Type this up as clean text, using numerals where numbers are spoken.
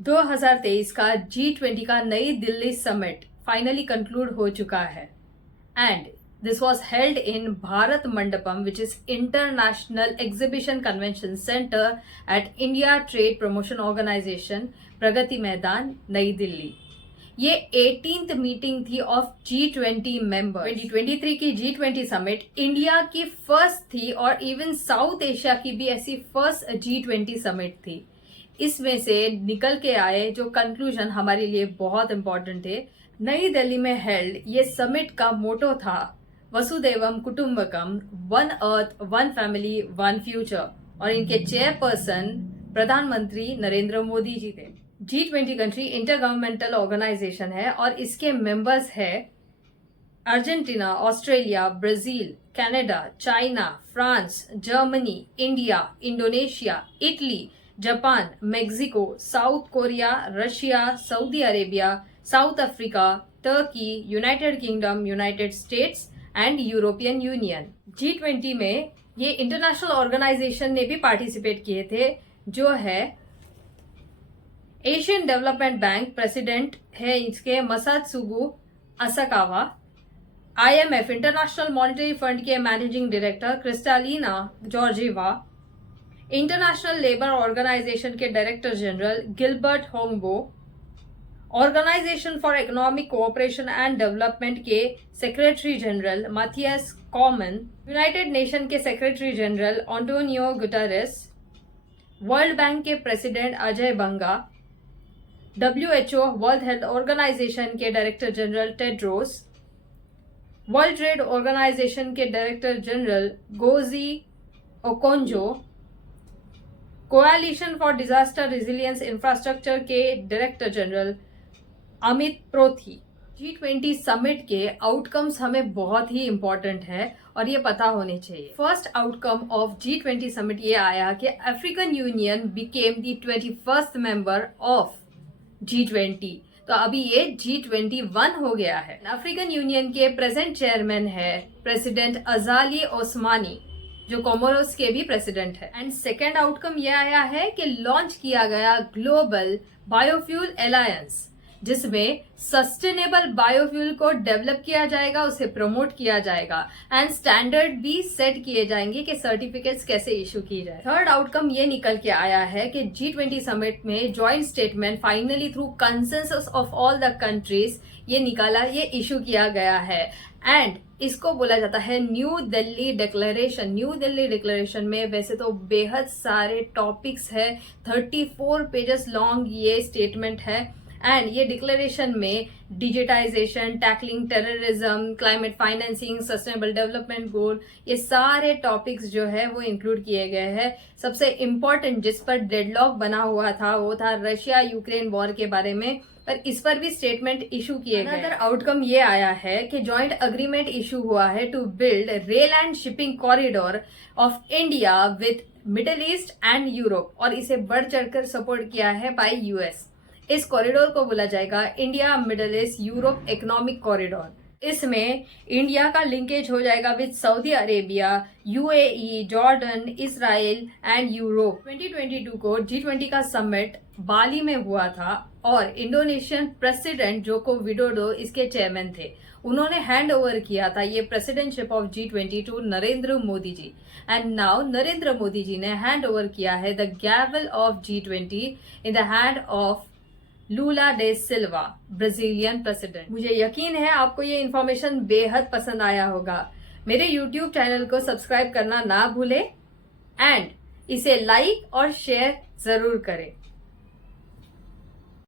2023 का G20 का नई दिल्ली समिट फाइनली कंक्लूड हो चुका है and this was held in Bharat Mandapam which is international exhibition convention centre at India trade promotion organisation Pragati Maidan Nai Delhi. ये 18th मीटिंग थी ऑफ G20 मेंबर। 2023 की G20 समिट इंडिया की फर्स्ट थी और इवन साउथ एशिया की भी ऐसी फर्स्ट G20 समिट थी। इसमें से निकल के आए जो कंक्लूजन हमारे लिए बहुत इंपॉर्टेंट थे। नई दिल्ली में हेल्ड ये समिट का मोटो था वसुदेवम कुटुंबकम, one earth one family one future, और इनके चेयरपर्सन प्रधानमंत्री नरेंद्र मोदी जी थे। G20 country inter governmental organisation है और इसके मेंबर्स है Argentina, Australia, Brazil, Canada, China, France, Germany, India, Indonesia, Italy, Japan, Mexico, south Korea, Russia, Saudi Arabia, south Africa, Turkey, United kingdom, United states and European union. G20 में ये international organisation ने भी participate किए थे, जो है Asian development bank, president है इसके Masatsugu Asakawa, IMF International Monetary Fund के managing director Kristalina Georgieva, International Labour Organisation के director general Gilbert Houngbo, Organisation for Economic Cooperation and Development के secretary general Mathias Cormann, United Nation के secretary general Antonio Guterres, World Bank के president Ajay Banga, WHO World Health Organisation के director general Tedros, World Trade Organisation के director general Ngozi Okonjo, Coalition for Disaster Resilience Infrastructure के director general Amit Prothi. G20 summit के outcomes हमें बहुत ही important है और ये पता होने चाहिए। First outcome of G20 summit ये आया कि African union became the 21st member of G20। तो अभी ये G21 हो गया है। अफ्रीकन यूनियन के प्रेजेंट चेयरमैन है प्रेसिडेंट अजाली ओस्मानी, जो कोमोरोस के भी प्रेसिडेंट है। एंड सेकेंड आउटकम यह आया है कि लॉन्च किया गया ग्लोबल बायोफ्यूल अलायंस, जिसमें सस्टेनेबल बायोफ्यूल को डेवलप किया जाएगा, उसे प्रमोट किया जाएगा एंड स्टैंडर्ड भी सेट किए जाएंगे कि सर्टिफिकेट्स कैसे इशू की जाए। थर्ड आउटकम ये निकल के आया है कि G20 समिट में joint statement finally through consensus of all the countries ये निकाला, ये इशू किया गया है एंड इसको बोला जाता है New Delhi declaration. New Delhi declaration में वैसे तो बेहद सारे टॉपिक्स है, 34 पेजेस लॉन्ग ये स्टेटमेंट है एंड ये डिक्लेरेशन में digitisation, tackling terrorism, climate financing, sustainable development goal, ये सारे टॉपिक्स जो है वो इंक्लूड किए गए हैं। सबसे इम्पोर्टेंट जिस पर डेडलॉक बना हुआ था वो था रशिया यूक्रेन वॉर के बारे में, पर इस पर भी स्टेटमेंट इशू किए गए। अनदर आउटकम ये आया है कि जॉइंट अग्रीमेंट इशू हुआ है to build rail and shipping corridor of India with Middle East and Europe, और इसे बढ़ चढ़कर सपोर्ट किया है बाय US। इस कॉरिडोर को बोला जाएगा India middle east Europe economic corridor. इसमें इंडिया का लिंकेज हो जाएगा with Saudi Arabia, UAE, Jordan, Israel and Europe. 2022 को G20 का समिट बाली में हुआ था और इंडोनेशियन प्रेसिडेंट जोको विडोडो इसके चेयरमैन थे। उन्होंने हैंड ओवर किया था ये presidentship of G20 to Narendra Modi ji and now Narendra Modi ji ने हैंड ओवर किया है the gavel of G20 in the hand of Lula da Silva, Brazilian president. मुझे यकीन है आपको ये इन्फॉर्मेशन बेहद पसंद आया होगा। मेरे YouTube चैनल को सब्सक्राइब करना ना भूले एंड इसे लाइक और शेयर जरूर करें।